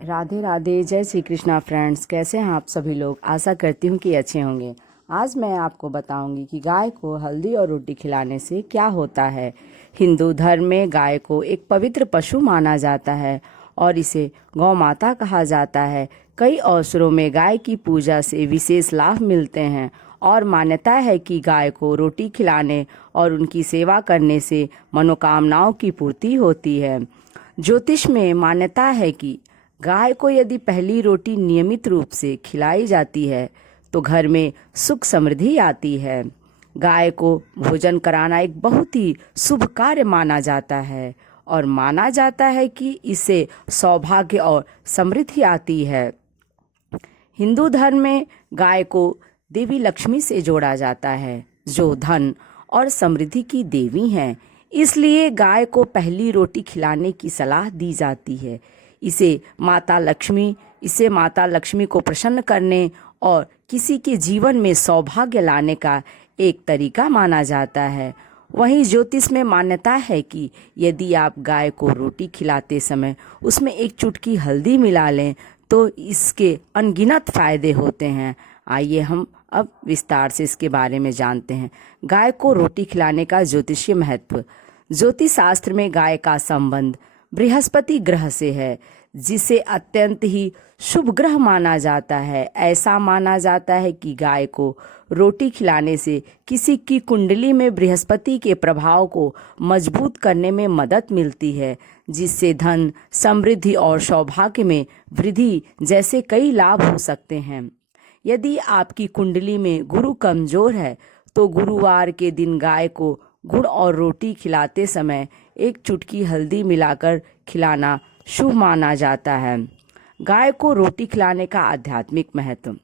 राधे राधे, जय श्री कृष्णा फ्रेंड्स। कैसे हैं आप सभी लोग? आशा करती हूँ कि अच्छे होंगे। आज मैं आपको बताऊंगी कि गाय को हल्दी और रोटी खिलाने से क्या होता है। हिंदू धर्म में गाय को एक पवित्र पशु माना जाता है और इसे गौ माता कहा जाता है। कई अवसरों में गाय की पूजा से विशेष लाभ मिलते हैं और मान्यता है कि गाय को रोटी खिलाने और उनकी सेवा करने से मनोकामनाओं की पूर्ति होती है। ज्योतिष में मान्यता है कि गाय को यदि पहली रोटी नियमित रूप से खिलाई जाती है तो घर में सुख समृद्धि आती है। गाय को भोजन कराना एक बहुत ही शुभ कार्य माना जाता है और माना जाता है कि इससे सौभाग्य और समृद्धि आती है। हिंदू धर्म में गाय को देवी लक्ष्मी से जोड़ा जाता है, जो धन और समृद्धि की देवी हैं। इसलिए गाय को पहली रोटी खिलाने की सलाह दी जाती है। इसे माता लक्ष्मी को प्रसन्न करने और किसी के जीवन में सौभाग्य लाने का एक तरीका माना जाता है। वहीं ज्योतिष में मान्यता है कि यदि आप गाय को रोटी खिलाते समय उसमें एक चुटकी हल्दी मिला लें तो इसके अनगिनत फायदे होते हैं। आइए हम अब विस्तार से इसके बारे में जानते हैं। गाय को रोटी खिलाने का ज्योतिषीय महत्व। ज्योतिष शास्त्र में गाय का संबंध बृहस्पति ग्रह से है, जिसे अत्यंत ही शुभ ग्रह माना जाता है। ऐसा माना जाता है कि गाय को रोटी खिलाने से किसी की कुंडली में बृहस्पति के प्रभाव को मजबूत करने में मदद मिलती है, जिससे धन, समृद्धि और सौभाग्य में वृद्धि जैसे कई लाभ हो सकते हैं। यदि आपकी कुंडली में गुरु कमजोर है तो गुरुवार के दिन गाय को गुड़ और रोटी खिलाते समय एक चुटकी हल्दी मिलाकर खिलाना शुभ माना जाता है। गाय को रोटी खिलाने का आध्यात्मिक महत्व।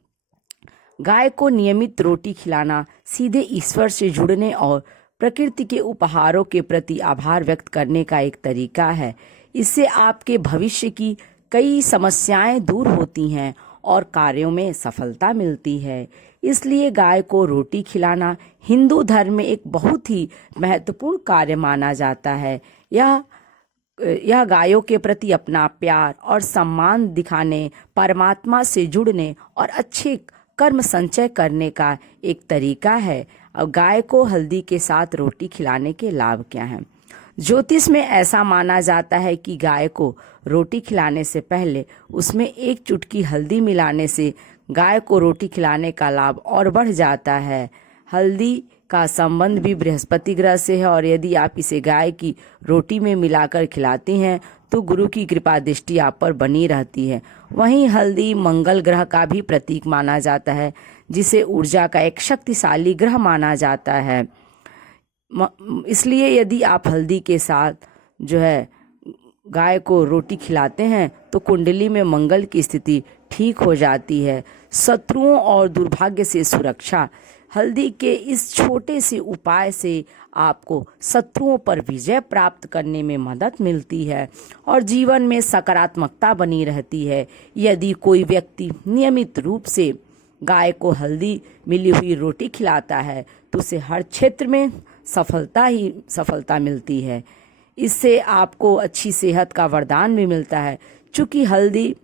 गाय को नियमित रोटी खिलाना सीधे ईश्वर से जुड़ने और प्रकृति के उपहारों के प्रति आभार व्यक्त करने का एक तरीका है। इससे आपके भविष्य की कई समस्याएं दूर होती हैं और कार्यों में सफलता मिलती है। इसलिए गाय को रोटी खिलाना हिंदू धर्म में एक बहुत ही महत्वपूर्ण कार्य माना जाता है। यह गायों के प्रति अपना प्यार और सम्मान दिखाने, परमात्मा से जुड़ने और अच्छे कर्म संचय करने का एक तरीका है। अब गाय को हल्दी के साथ रोटी खिलाने के लाभ क्या हैं? ज्योतिष में ऐसा माना जाता है कि गाय को रोटी खिलाने से पहले उसमें एक चुटकी हल्दी मिलाने से गाय को रोटी खिलाने का लाभ और बढ़ जाता है। हल्दी का संबंध भी बृहस्पति ग्रह से है और यदि आप इसे गाय की रोटी में मिलाकर खिलाती हैं तो गुरु की कृपा दृष्टि आप पर बनी रहती है। वहीं हल्दी मंगल ग्रह का भी प्रतीक माना जाता है, जिसे ऊर्जा का एक शक्तिशाली ग्रह माना जाता है। इसलिए यदि आप हल्दी के साथ गाय को रोटी खिलाते हैं तो कुंडली में मंगल की स्थिति ठीक हो जाती है। शत्रुओं और दुर्भाग्य से सुरक्षा। हल्दी के इस छोटे से उपाय से आपको शत्रुओं पर विजय प्राप्त करने में मदद मिलती है और जीवन में सकारात्मकता बनी रहती है। यदि कोई व्यक्ति नियमित रूप से गाय को हल्दी मिली हुई रोटी खिलाता है तो उसे हर क्षेत्र में सफलता मिलती है। इससे आपको अच्छी सेहत का वरदान भी मिलता है। चूँकि हल्दी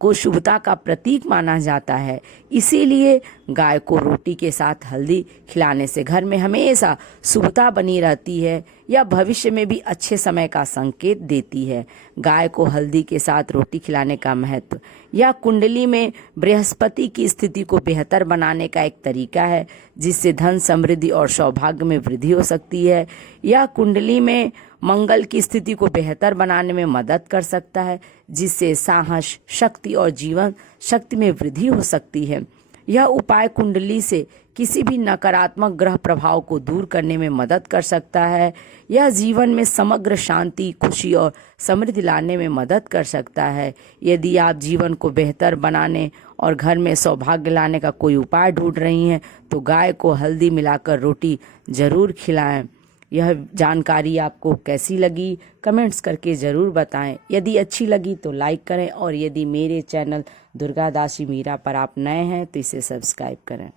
को शुभता का प्रतीक माना जाता है, इसीलिए गाय को रोटी के साथ हल्दी खिलाने से घर में हमेशा शुभता बनी रहती है। यह भविष्य में भी अच्छे समय का संकेत देती है। गाय को हल्दी के साथ रोटी खिलाने का महत्व। यह कुंडली में बृहस्पति की स्थिति को बेहतर बनाने का एक तरीका है, जिससे धन, समृद्धि और सौभाग्य में वृद्धि हो सकती है। यह कुंडली में मंगल की स्थिति को बेहतर बनाने में मदद कर सकता है, जिससे साहस, शक्ति और जीवन शक्ति में वृद्धि हो सकती है। यह उपाय कुंडली से किसी भी नकारात्मक ग्रह प्रभाव को दूर करने में मदद कर सकता है। यह जीवन में समग्र शांति, खुशी और समृद्धि लाने में मदद कर सकता है। यदि आप जीवन को बेहतर बनाने और घर में सौभाग्य लाने का कोई उपाय ढूंढ रही हैं तो गाय को हल्दी मिलाकर रोटी जरूर खिलाएं। यह जानकारी आपको कैसी लगी कमेंट्स करके ज़रूर बताएं। यदि अच्छी लगी तो लाइक करें और यदि मेरे चैनल दुर्गा दासी मीरा पर आप नए हैं तो इसे सब्सक्राइब करें।